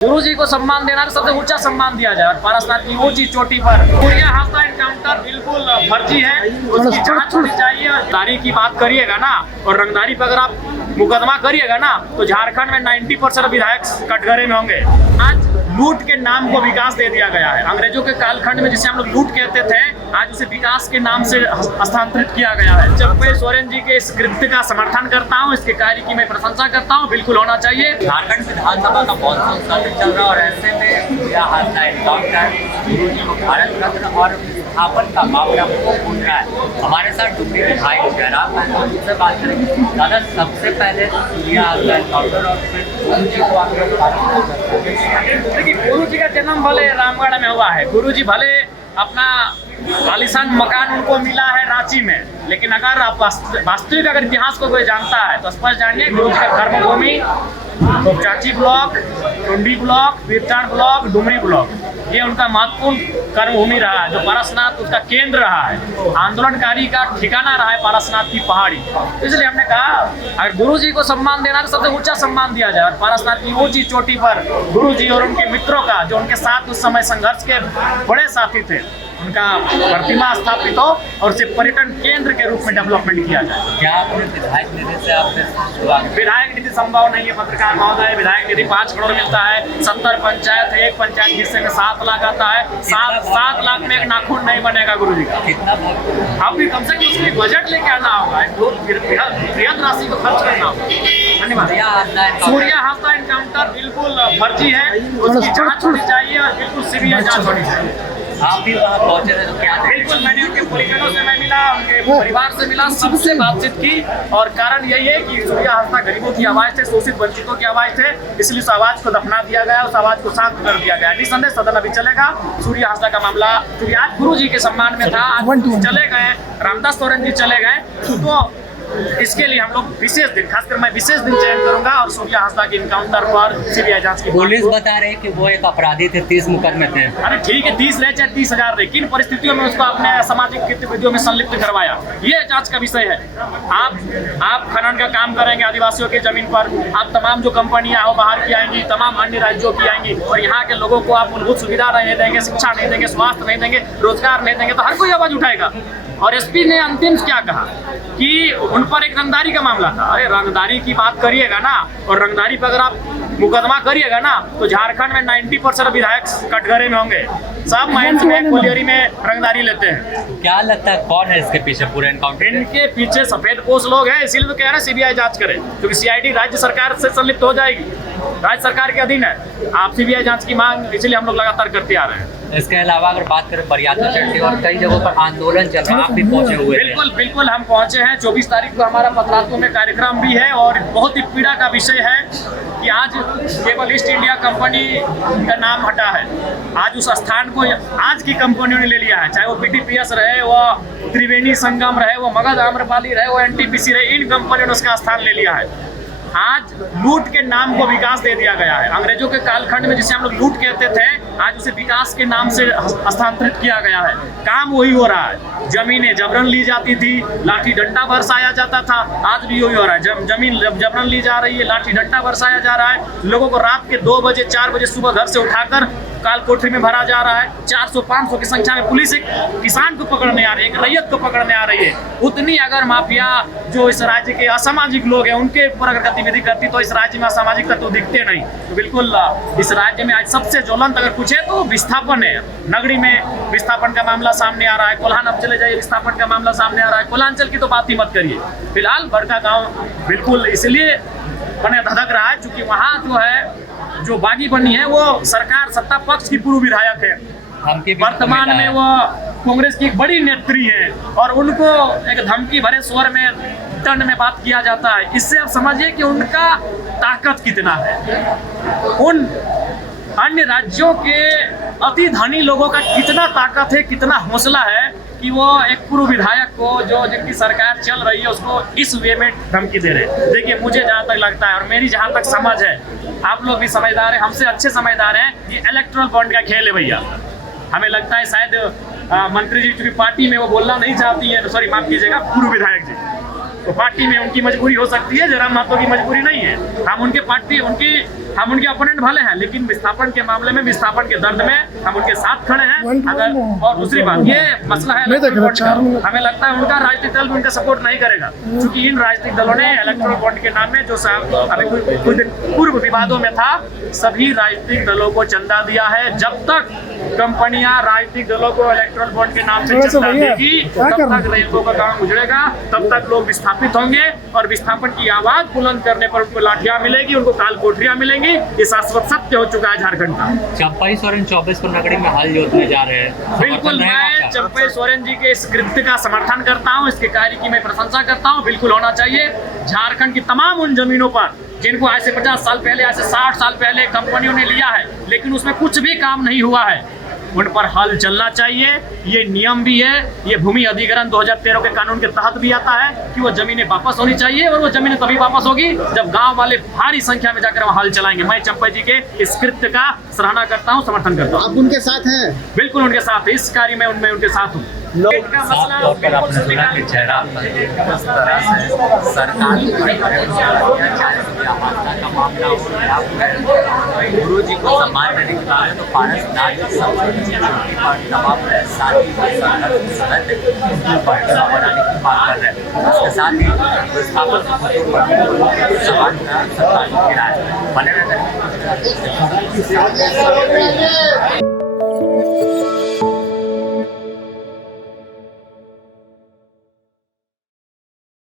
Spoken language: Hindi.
गुरु जी को सम्मान देना तो सबसे ऊंचा सम्मान दिया जाए। पारसनाथ की ऊंची चोटी पर सूर्या हादसा एनकाउंटर बिल्कुल फर्जी है, उसकी जांच होनी चाहिए। रंगदारी की बात करिएगा ना, और रंगदारी पर अगर आप मुकदमा करिएगा ना, तो झारखंड में 90% विधायक कटघरे में होंगे। आज लूट के नाम को विकास दे दिया गया है। अंग्रेजों के कालखंड में जिसे हम लोग लूट कहते थे, आज उसे विकास के नाम से हस्तांतरित किया गया है। चंपे सोरेन जी के इस कृत्य का समर्थन करता हूँ, इसके कार्य की मैं प्रशंसा करता हूँ, बिल्कुल होना चाहिए। झारखंड विधानसभा का मॉनसून सत्र चल रहा है और ऐसे में यह हादसा एनकाउंटर गुरु जी को भारत रत्न और विस्थापन का मामला उठ रहा है। हमारे साथ डुमरी विधायक जयराम से बात करेंगे। दादा, सबसे पहले यह हादसा एनकाउंटर और फिर गुरु जी को देखिए, गुरु जी का जन्म भले रामगढ़ में हुआ है, गुरु जी भले अपना आलीशान मकान उनको मिला है रांची में, लेकिन अगर आप वास्तविक अगर इतिहास को कोई जानता है तो स्पष्ट जानिए, गुरु जी का कर्मभूमि तो Chachi block, Tundi block, Birtan block, Dumri block, ये उनका महत्वपूर्ण कर्मभूमि रहा है। जो पारसनाथ उसका केंद्र रहा है, आंदोलनकारी का ठिकाना रहा है पारसनाथ की पहाड़ी। इसलिए हमने कहा अगर गुरु जी को सम्मान देना तो सबसे ऊंचा सम्मान दिया जाए। पारसनाथ की ऊंची चोटी पर गुरु जी और उनके मित्रों का, जो उनके साथ उस समय संघर्ष के बड़े साथी थे, उनका प्रतिमा स्थापित हो और उसे पर्यटन केंद्र के रूप में डेवलपमेंट किया जाए। क्या अपने विधायक निधि से आपने विधायक निधि संभव नहीं है पत्रकार महोदय। विधायक निधि 5 करोड़ मिलता है, 70 पंचायत है, एक पंचायत हिस्से में 7 लाख आता है। 7 लाख में एक नाखून नहीं बनेगा गुरु जी का। कितना आप भी कम से कम उसके बजट लेके आना होगा, बृहद राशि को खर्च करना होगा। धन्यवाद। सूर्या हादसा एनकाउंटर बिल्कुल फर्जी है, उसकी जांच होनी चाहिए और बिल्कुल सीबीआई जांच होनी चाहिए। आप भी वहाँ पहुँचे थे तो क्या बिल्कुल, मैंने उनके परिजनों से मैं मिला, उनके परिवार से मिला, सबसे बातचीत की, और कारण यही है कि सूर्या हादसा गरीबों की आवाज थे, शोषित वंचितों की आवाज थे, इसलिए उस आवाज को दफना दिया गया, उस आवाज को शांत कर दिया गया। निसंदेह सदन अभी चलेगा। सूर्या हादसा का मामला आज गुरु जी के सम्मान में था, आज चले गए, रामदास सोरेन जी चले गए, तो इसके लिए हम लोग विशेष दिन, खासकर मैं विशेष दिन चयन करूंगा और सूर्या हादसा के इनकाउंटर पर सीबीआई जांच की। पुलिस बता रहे कि वो एक अपराधी थे, 30 मुकदमे थे। अरे ठीक है, 30 रहे चाहे 30,000 रहे, किन परिस्थितियों में उसको अपने सामाजिक गतिविधियों में संलिप्त करवाया, ये जांच का विषय है। आप खनन का काम करेंगे आदिवासियों की जमीन पर, आप तमाम जो कंपनियां हो बाहर की आएंगी, तमाम अन्य राज्यों की आएंगी, और यहाँ के लोगों को आप मूलभूत सुविधा नहीं देंगे, शिक्षा नहीं देंगे, स्वास्थ्य नहीं देंगे, रोजगार नहीं देंगे, तो हर कोई आवाज उठाएगा। और एसपी ने अंतिम क्या कहा कि उन पर एक रंगदारी का मामला था। अरे रंगदारी की बात करिएगा ना, और रंगदारी पर अगर आप मुकदमा करिएगा ना, तो झारखंड में 90% विधायक कटघरे में होंगे। सब महंत में, कोलियरी में रंगदारी लेते हैं। क्या लगता है कौन है इसके पीछे पूरे एनकाउंटर? इनके पीछे सफेद पोश लोग हैं, इसीलिए तो कह रहे हैं सीबीआई जांच करे, क्योंकि सीआईडी राज्य सरकार से संलिप्त हो जाएगी, राज्य सरकार के अधीन है। आप सीबीआई जांच की मांग इसलिए हम लोग लगातार करते आ रहे हैं। इसके अलावा अगर बात करें बरियाता चढ़ती और कई जगहों पर आंदोलन चल रहा है, आप भी पहुंचे हुए हैं। बिल्कुल हम पहुंचे हैं। 24 तारीख को हमारा पतरातू में कार्यक्रम भी है, और बहुत ही पीड़ा का विषय है कि आज केवल ईस्ट इंडिया कंपनी का नाम हटा है। आज उस स्थान को आज की कंपनियों ने ले लिया है, चाहे वो पीटीपीएस रहे, वो त्रिवेणी संगम रहे, वो मगध आम्रपाली रहे, वो एनटीपीसी रहे, इन कंपनियों ने उसका स्थान ले लिया है। आज लूट के नाम को विकास दे दिया गया है। अंग्रेजों के कालखंड में जिसे हम लोग लूट कहते थे, आज उसे विकास के नाम से हस्तांतरित किया गया है। काम वही हो रहा है। जमीनें जबरन ली जाती थी, लाठी डंडा बरसाया जाता था, आज भी वही हो रहा है। जमीन जबरन ली जा रही है, लाठी डंडा बरसाया जा रहा है। लोगों को रात के 2 बजे 4 बजे सुबह घर से उठाकर काल कोठरी में भरा जा रहा है। 400-500 की संख्या में पुलिस एक किसान को पकड़ने आ रही है, एक रैयत को पकड़ने आ रही है। उतनी अगर माफिया जो इस राज्य के असामाजिक लोग हैं उनके ऊपर अगर गतिविधि करती, तो इस राज्य में असामाजिक तत्व तो दिखते नहीं। तो बिल्कुल इस राज्य में आज सबसे ज्वलंत अगर पूछे तो विस्थापन है। नगरी में विस्थापन का मामला सामने आ रहा है, कोल्हान अब चले जाइए, विस्थापन का मामला सामने आ रहा है। कोल्हांचल की तो बात ही मत करिए। फिलहाल बड़का गाँव बिल्कुल इसलिए बने धधक रहा है क्योंकि वहाँ जो है, जो बागी बनी है, वो सरकार सत्ता पक्ष की पूर्व विधायक है। वर्तमान में वो कांग्रेस की एक बड़ी नेत्री है, और उनको एक धमकी भरे स्वर में टन में बात किया जाता है। इससे आप समझिए कि उनका ताकत कितना है। उन अन्य राज्यों के अति धनी लोगों का कितना ताकत है, कितना हौसला है कि वो एक पूर्व विधायक को, जो जिनकी सरकार चल रही है, उसको इस वे में धमकी दे रहे हैं। देखिए, मुझे जहाँ तक लगता है और मेरी जहाँ तक समझ है, आप लोग भी समझदार हैं, हमसे अच्छे समझदार हैं, ये इलेक्टोरल बॉन्ड का खेल है भैया। हमें लगता है शायद मंत्री जी चूंकि पार्टी में वो बोलना नहीं चाहती है, सॉरी माफ कीजिएगा, पूर्व विधायक जी, तो पार्टी में उनकी मजबूरी हो सकती है, जयराम महतो की मजबूरी नहीं है। हम उनके पार्टी, उनकी हम उनके अपोनेंट भले हैं, लेकिन विस्थापन के मामले में, विस्थापन के दर्द में हम उनके साथ खड़े हैं। अगर और दूसरी बात, ये मसला है इलेक्ट्रल बॉन्ड का, हमें लगता है उनका राजनीतिक दल भी उनका सपोर्ट नहीं करेगा, क्योंकि इन राजनीतिक दलों ने इलेक्ट्रल बॉन्ड के नाम में जो अभी कुछ दिन पूर्व विवादों में था, सभी राजनीतिक दलों को चंदा दिया है। जब तक कंपनियां राजनीतिक दलों को इलेक्ट्रल बॉन्ड के नाम से चंदा देगी, तब तक रेलवे का काम उजड़ेगा, तब तक लोग विस्थापित होंगे और विस्थापन की आवाज बुलंद करने पर उनको लाठियां मिलेगी, उनको काल कोठरियां मिलेंगी। ये शाश्वत सत्य हो चुका है झारखंड का। चंपई सोरेन 24 को नगरी में हल जोतने जा रहे हैं। बिल्कुल, मैं चंपई सोरेन जी के इस कृत्य का समर्थन करता हूँ, इसके कार्य की मैं प्रशंसा करता हूँ। बिल्कुल होना चाहिए। झारखंड की तमाम उन जमीनों पर जिनको आज से 50 साल पहले, आज से 60 साल पहले कंपनियों ने लिया है, लेकिन उसमें कुछ भी काम नहीं हुआ है, उन पर हल चलना चाहिए। ये नियम भी है, ये भूमि अधिग्रहण 2013 के कानून के तहत भी आता है कि वो जमीनें वापस होनी चाहिए, और वो जमीनें तभी वापस होगी जब गांव वाले भारी संख्या में जाकर वहाँ हल चलाएंगे। मैं चंपई जी के इस कृत्य का सराहना करता हूँ, समर्थन करता हूँ। आप उनके साथ हैं? बिल्कुल उनके साथ, इस कार्य में उनमें उनके साथ हूँ। का मसला बिल्कुल जयराम किस तरह से सरकार का मामला गुरु जी को सम्मान देने के बाद तो पारस नाथ तमाम सदस्य पार्टी बनाने की मांग कर रहे हैं। उसके साथ ही सवाल का सरकार की राय बने रहते हैं।